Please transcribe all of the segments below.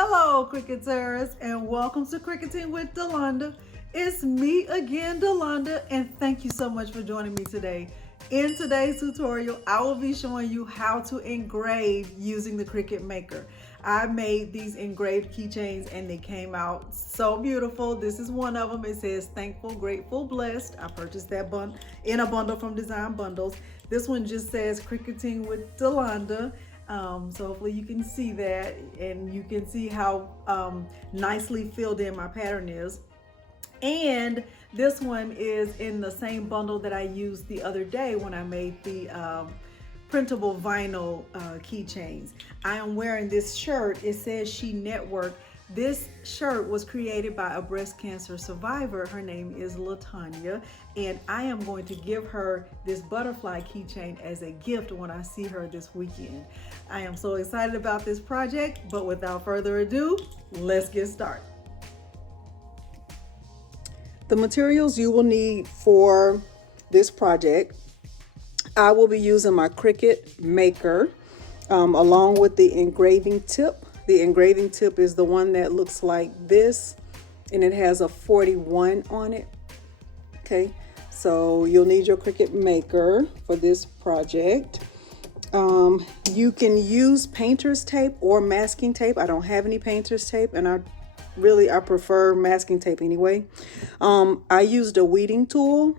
Hello, Cricketers, and welcome to Cricketing with Delonda. It's me again, Delonda, and thank you so much for joining me today. In today's tutorial, I will be showing you how to engrave using the Cricut Maker. I made these engraved keychains and they came out so beautiful. This is one of them. It says thankful, grateful, blessed. I purchased that in a bundle from Design Bundles. This one just says Cricketing with Delonda. So hopefully you can see that and you can see how nicely filled in my pattern is. And this one is in the same bundle that I used the other day when I made the printable vinyl keychains. I am wearing this shirt. It says She Network. This shirt was created by a breast cancer survivor. Her name is LaTanya, and I am going to give her this butterfly keychain as a gift when I see her this weekend. I am so excited about this project, but without further ado, let's get started. The materials you will need for this project, I will be using my Cricut Maker along with the engraving tip. The engraving tip is the one that looks like this, and it has a 41 on it. Okay, so you'll need your Cricut Maker for this project. You can use painter's tape or masking tape. I don't have any painter's tape, and I prefer masking tape anyway. I used a weeding tool.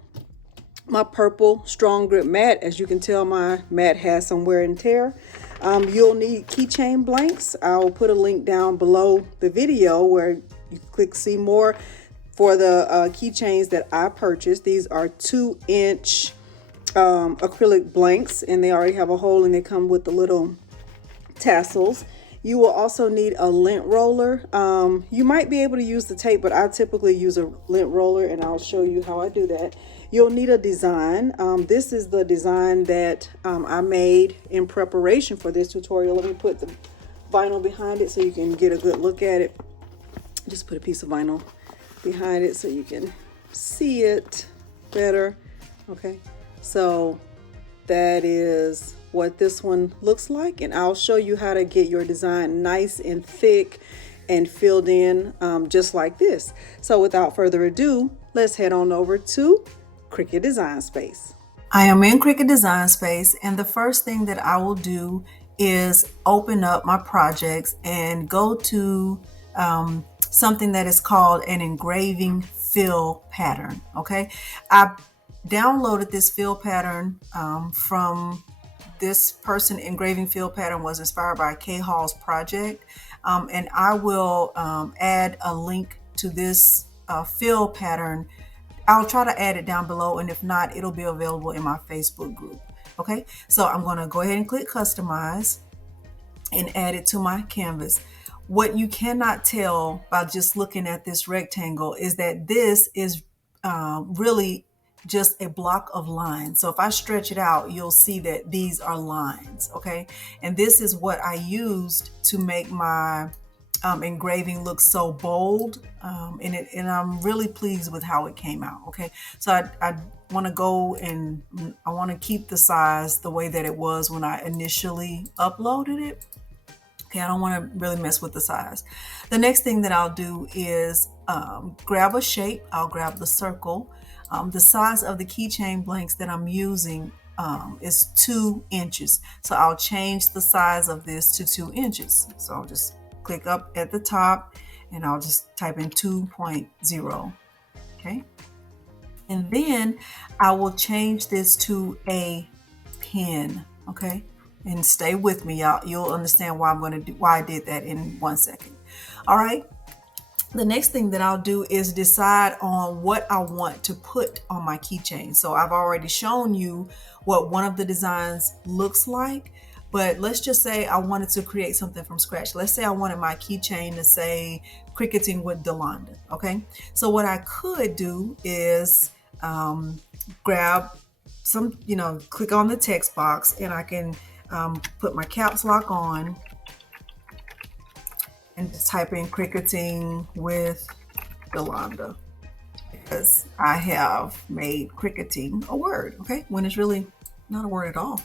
My purple strong grip mat. As you can tell, my mat has some wear and tear. You'll need keychain blanks. I'll put a link down below the video where you click see more for the keychains that I purchased. These are 2-inch acrylic blanks, and they already have a hole and they come with the little tassels. You will also need a lint roller. You might be able to use the tape, but I typically use a lint roller, and I'll show you how I do that. You'll need a design. This is the design that I made in preparation for this tutorial. Let me put the vinyl behind it so you can get a good look at it. Just put a piece of vinyl behind it so you can see it better. Okay, so that is what this one looks like, and I'll show you how to get your design nice and thick and filled in just like this. So without further ado, let's head on over to Cricut Design Space. I am in Cricut Design Space, and the first thing that I will do is open up my projects and go to something that is called an engraving fill pattern. Okay, I downloaded this fill pattern from this person. Engraving fill pattern was inspired by Kay Hall's project, and I will add a link to this fill pattern. I'll try to add it down below, and if not, it'll be available in my Facebook group. Okay, so I'm going to go ahead and click customize and add it to my canvas. What you cannot tell by just looking at this rectangle is that this is really just a block of lines. So if I stretch it out, you'll see that these are lines. Okay, and this is what I used to make my engraving look so bold, and I'm really pleased with how it came out. Okay, so I want to go and I want to keep the size the way that it was when I initially uploaded it. Okay, I don't want to really mess with the size. The next thing that I'll do is grab a shape. I'll grab the circle. The size of the keychain blanks that I'm using is 2 inches. So I'll change the size of this to 2 inches. So I'll just click up at the top and I'll just type in 2.0. Okay. And then I will change this to a pin. Okay. And stay with me, y'all. You'll understand why I did that in 1 second. All right. The next thing that I'll do is decide on what I want to put on my keychain. So I've already shown you what one of the designs looks like, but let's just say I wanted to create something from scratch. Let's say I wanted my keychain to say Cricketing with Delonda. Okay. So what I could do is grab some, click on the text box, and I can put my caps lock on and just type in Cricketing with Delonda, because I have made cricketing a word, okay, when it's really not a word at all.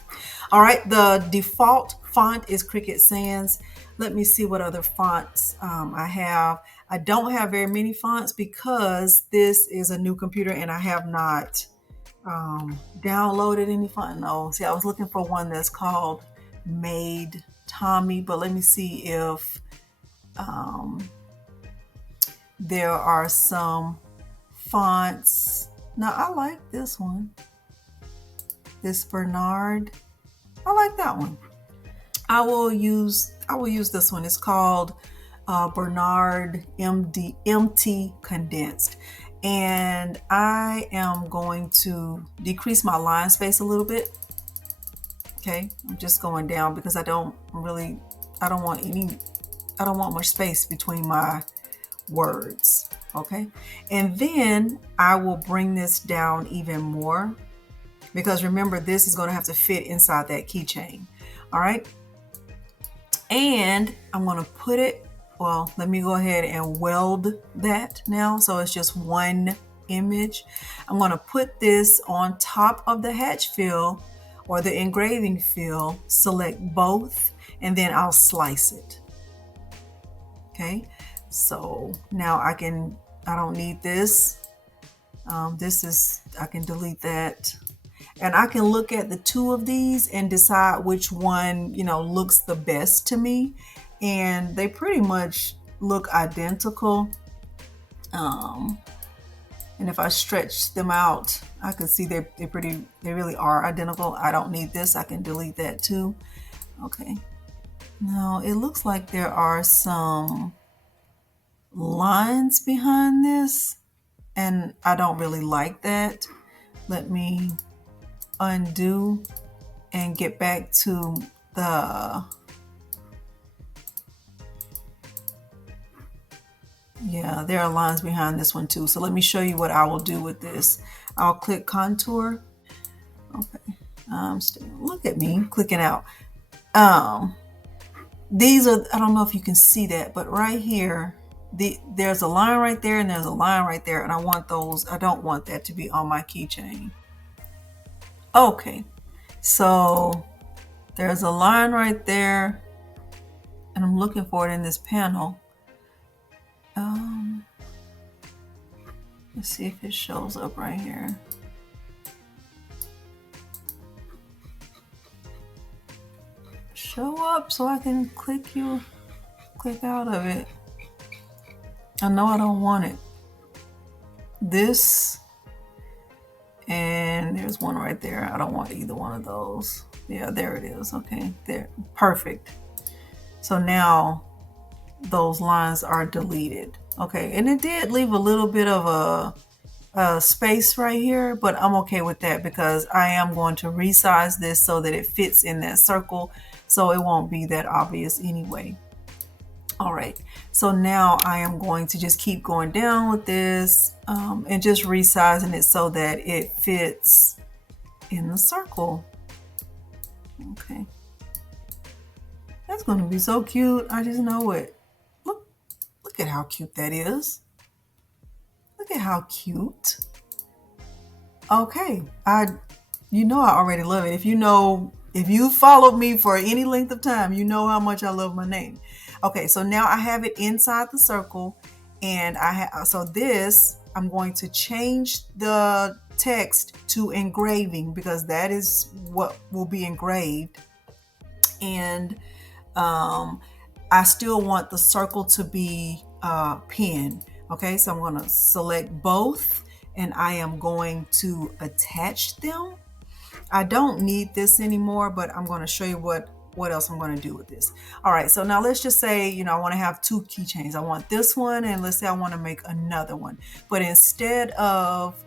All right, the default font is Cricut Sans. Let me see what other fonts I have. I don't have very many fonts because this is a new computer and I have not downloaded any font. No, see, I was looking for one that's called Made Tommy, but let me see if there are some fonts. Now, I like this one. This Bernard. I like that one. I will use this one. It's called Bernard MT Condensed. And I am going to decrease my line space a little bit. Okay, I'm just going down because I don't want much space between my words. Okay, and then I will bring this down even more because remember, this is going to have to fit inside that keychain. All right, and I'm going to put it, well, let me go ahead and weld that now. So it's just one image. I'm going to put this on top of the hatch fill or the engraving fill, select both, and then I'll slice it. Okay, so now I don't need this. I can delete that. And I can look at the two of these and decide which one, looks the best to me. And they pretty much look identical. And if I stretch them out, I can see they really are identical. I don't need this. I can delete that too. Okay. Now it looks like there are some lines behind this, and I don't really like that. Let me undo and get back to there are lines behind this one too. So let me show you what I will do with this. I'll click contour. Okay, look at me clicking out. These are, I don't know if you can see that, but right here, there's a line right there and there's a line right there, and I don't want that to be on my keychain. Okay, so there's a line right there, and I'm looking for it in this panel. Let's see if it shows up right here. Show up so I can click out of it. I know I don't want it. This, and there's one right there. I don't want either one of those. Yeah, there it is. Okay, there, perfect. So now those lines are deleted. Okay, and it did leave a little bit of a space right here, but I'm okay with that because I am going to resize this so that it fits in that circle, so it won't be that obvious anyway. All right, so now I am going to just keep going down with this and just resizing it so that it fits in the circle. Okay, that's going to be so cute. I just know it. Look at how cute that is. Look at how cute. Okay, I already love it. If you followed me for any length of time, you know how much I love my name. Okay, so now I have it inside the circle, and I'm going to change the text to engraving because that is what will be engraved. And I still want the circle to be pinned. Okay, so I'm going to select both and I am going to attach them. I don't need this anymore, but I'm going to show you what else I'm going to do with this. All right, so now let's just say, I want to have two keychains. I want this one, and let's say I want to make another one. But instead of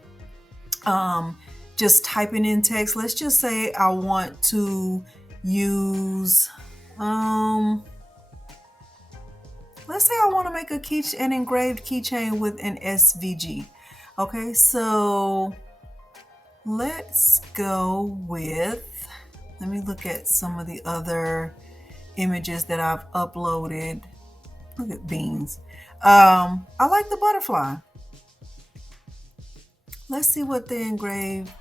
just typing in text, let's just say I want to use, let's say I want to make an engraved keychain with an SVG. Okay, so let's go with, let me look at some of the other images that I've uploaded. Look at beans. I like the butterfly. Let's see what the engraved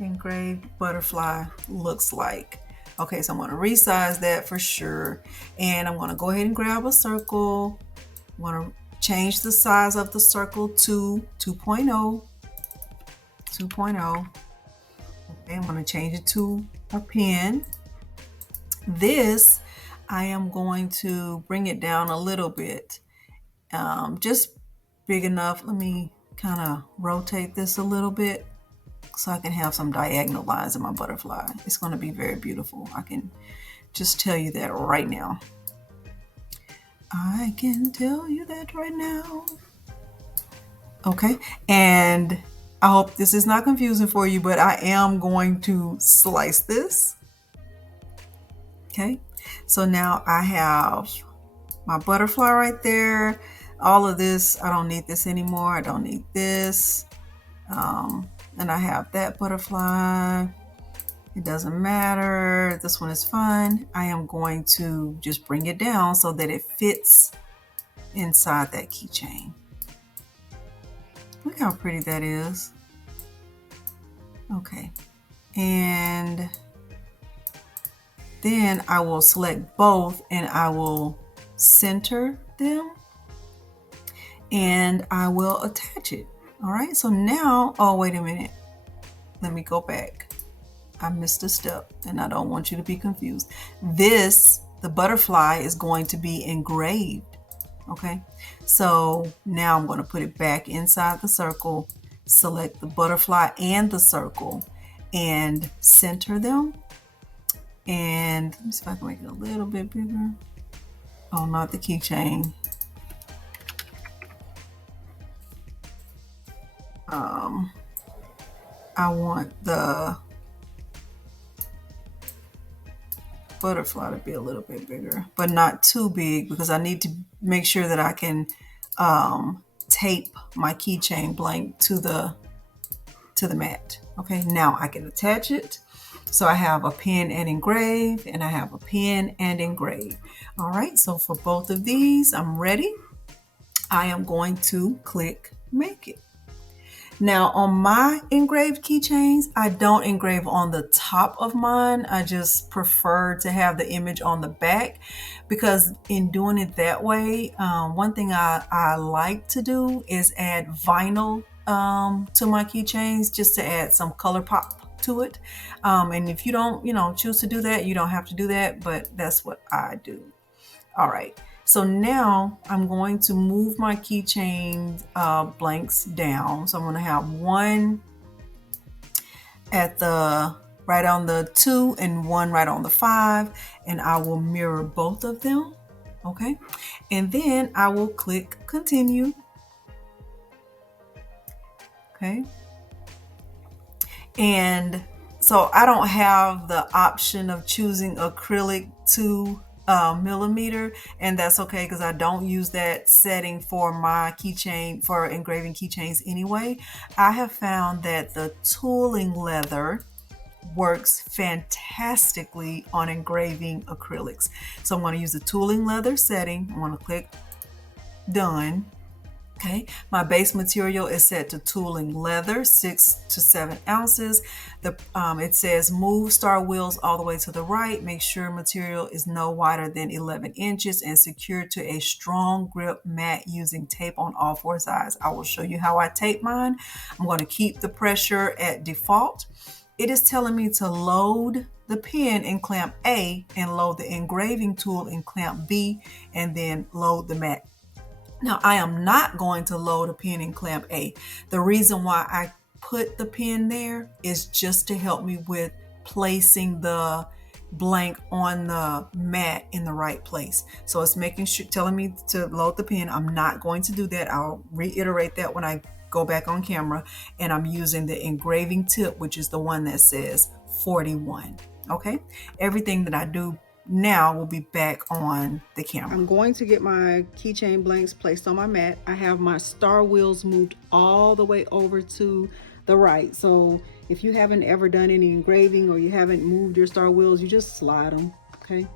engraved butterfly looks like. Okay, so I'm going to resize that for sure. And I'm going to go ahead and grab a circle. I'm going to change the size of the circle to 2.0. 2.0. Okay, I'm going to change it to a pen. This, I am going to bring it down a little bit. Just big enough. Let me kind of rotate this a little bit so I can have some diagonal lines in my butterfly. It's going to be very beautiful. I can just tell you that right now. I can tell you that right now. Okay, and I hope this is not confusing for you, but I am going to slice this. Okay, so now I have my butterfly right there. All of this, I don't need this anymore. I don't need this. And I have that butterfly. It doesn't matter. This one is fine. I am going to just bring it down so that it fits inside that keychain. Look how pretty that is. Okay. And then I will select both and I will center them and I will attach it. All right, so now, oh, wait a minute. Let me go back. I missed a step and I don't want you to be confused. This, the butterfly, is going to be engraved. Okay, so now I'm going to put it back inside the circle, select the butterfly and the circle and center them. And let me see if I can make it a little bit bigger. Oh, not the keychain. I want the butterfly to be a little bit bigger, but not too big because I need to make sure that I can tape my keychain blank to the mat. Okay, now I can attach it. So I have a pen and engrave, and I have a pen and engrave. All right, so for both of these, I'm ready. I am going to click make it. Now on my engraved keychains, I don't engrave on the top of mine. I just prefer to have the image on the back because in doing it that way, one thing I like to do is add vinyl to my keychains just to add some color pop to it. And if you don't, choose to do that, you don't have to do that, but that's what I do. All right. So now I'm going to move my keychain blanks down. So I'm going to have one at the right on the 2 and one right on the 5, and I will mirror both of them. Okay. And then I will click continue. Okay. And so I don't have the option of choosing acrylic 2mm, and that's okay because I don't use that setting for my keychain, for engraving keychains anyway. I have found that the tooling leather works fantastically on engraving acrylics. So I'm going to use the tooling leather setting. I'm going to click done. Okay, my base material is set to tooling leather, 6 to 7 ounces. It says move star wheels all the way to the right. Make sure material is no wider than 11 inches and secure to a strong grip mat using tape on all 4 sides. I will show you how I tape mine. I'm going to keep the pressure at default. It is telling me to load the pen in clamp A and load the engraving tool in clamp B and then load the mat. Now, I am not going to load a pen in clamp A. The reason why I put the pen there is just to help me with placing the blank on the mat in the right place. So it's making sure, telling me to load the pen. I'm not going to do that. I'll reiterate that when I go back on camera, and I'm using the engraving tip, which is the one that says 41. Okay. Everything that I do now will be back on the camera. I'm going to get my keychain blanks placed on my mat. I have my star wheels moved all the way over to the right. So if you haven't ever done any engraving or you haven't moved your star wheels, you just slide them. Okay.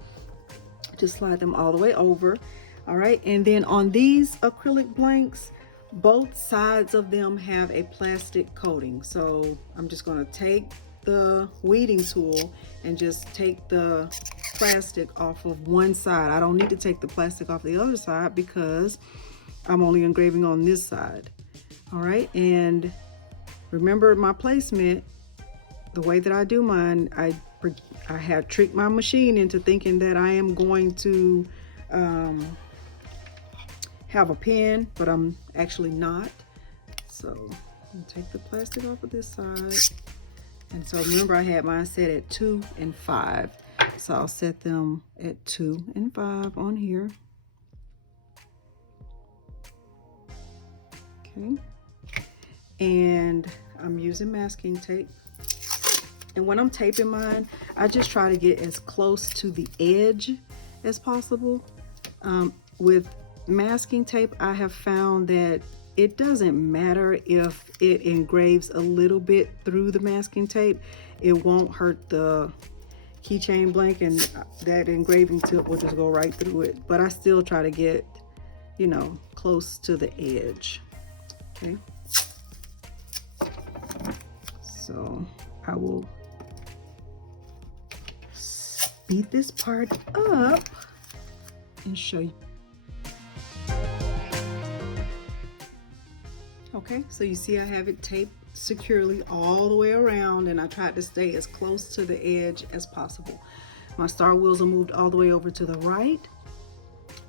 Just slide them all the way over. All right. And then on these acrylic blanks, both sides of them have a plastic coating. So I'm just going to take the weeding tool and just take the plastic off of one side. I don't need to take the plastic off the other side because I'm only engraving on this side. All right, and remember my placement, the way that I do mine, I have tricked my machine into thinking that I am going to have a pen, but I'm actually not. So I'm take the plastic off of this side. And so remember, I had mine set at 2 and 5. So I'll set them at 2 and 5 on here. Okay. And I'm using masking tape. And when I'm taping mine, I just try to get as close to the edge as possible. With masking tape, I have found that it doesn't matter if it engraves a little bit through the masking tape. It won't hurt the keychain blank, and that engraving tip will just go right through it. But I still try to get, you know, close to the edge. Okay. So I will speed this part up and show you. Okay, so you see I have it taped securely all the way around, and I tried to stay as close to the edge as possible. My star wheels are moved all the way over to the right.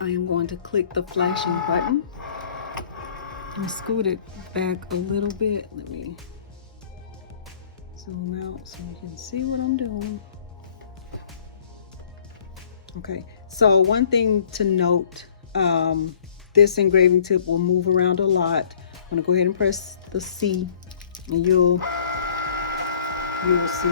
I am going to click the flashing button and scoot it back a little bit. Let me zoom out so you can see what I'm doing. Okay, so one thing to note, this engraving tip will move around a lot. I'm gonna go ahead and press the C, and you will see.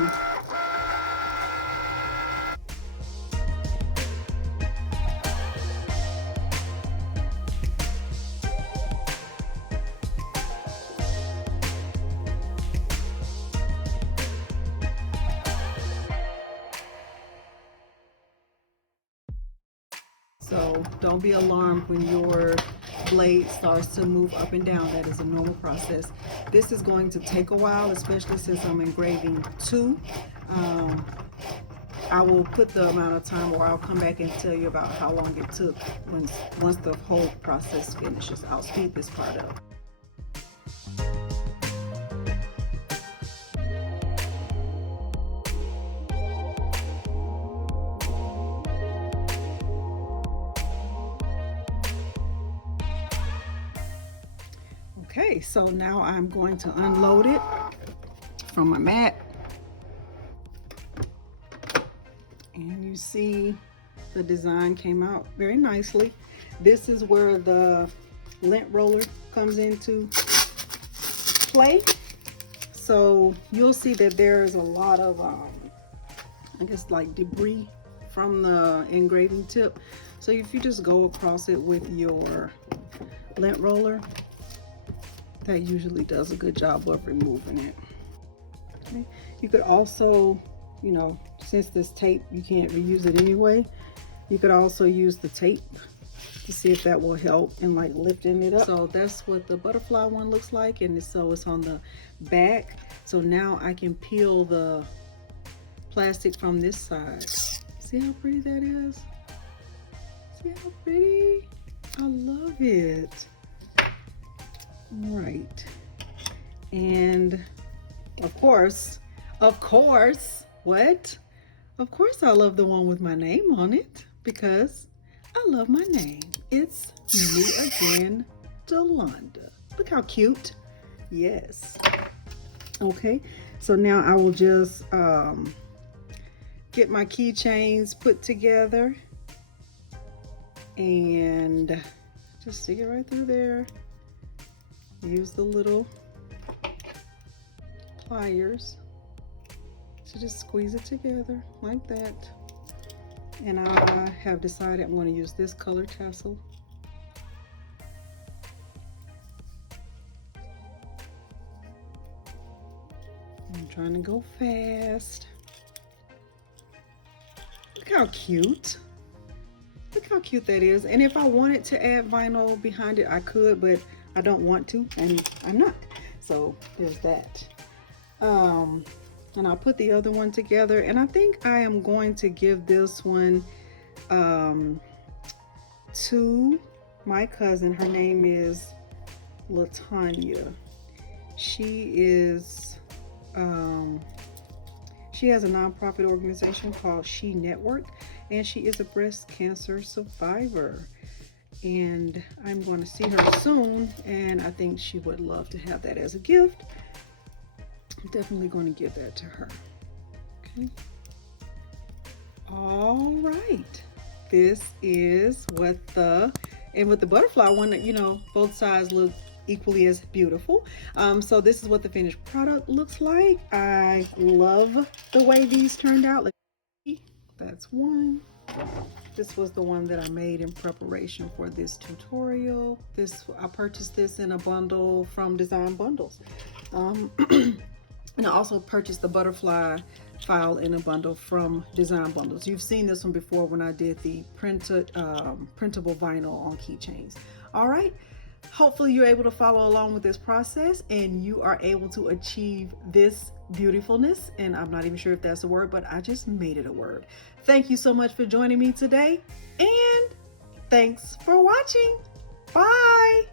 So don't be alarmed when your blade starts to move up and down. That is a normal process. This is going to take a while, especially since I'm engraving 2. I will put the amount of time, or I'll come back and tell you about how long it took once the whole process finishes. I'll speed this part up. Okay, so now I'm going to unload it from my mat. And you see the design came out very nicely. This is where the lint roller comes into play. So you'll see that there's a lot of, I guess, like debris from the engraving tip. So if you just go across it with your lint roller, that usually does a good job of removing it. Okay. You could also, you know, since this tape, you can't reuse it anyway, you could also use the tape to see if that will help in like lifting it up. So that's what the butterfly one looks like, and so it's on the back. So now I can peel the plastic from this side. See how pretty that is? See how pretty? I love it. Right. And of course, what? Of course I love the one with my name on it, because I love my name. It's me again, Delonda. Look how cute. Yes. Okay, so now I will just get my keychains put together and just stick it right through there. Use the little pliers to just squeeze it together like that. And I have decided I'm going to use this color tassel. I'm trying to go fast. Look how cute. Look how cute that is. And if I wanted to add vinyl behind it, I could, but I don't want to, and I'm not. So there's that. And I'll put the other one together, and I think I am going to give this one to my cousin. Her name is LaTanya. She is she has a nonprofit organization called She Network, and she is a breast cancer survivor. And I'm going to see her soon, and I think she would love to have that as a gift. I'm definitely going to give that to her. Okay. All right. This is what with the butterfly one, you know, both sides look equally as beautiful. So this is what the finished product looks like. I love the way these turned out. That's one. This was the one that I made in preparation for this tutorial. I purchased this in a bundle from Design Bundles. And I also purchased the butterfly file in a bundle from Design Bundles. You've seen this one before when I did the printable vinyl on keychains. All right. Hopefully you're able to follow along with this process and you are able to achieve this beautifulness. And I'm not even sure if that's a word, but I just made it a word. Thank you so much for joining me today, and thanks for watching. Bye.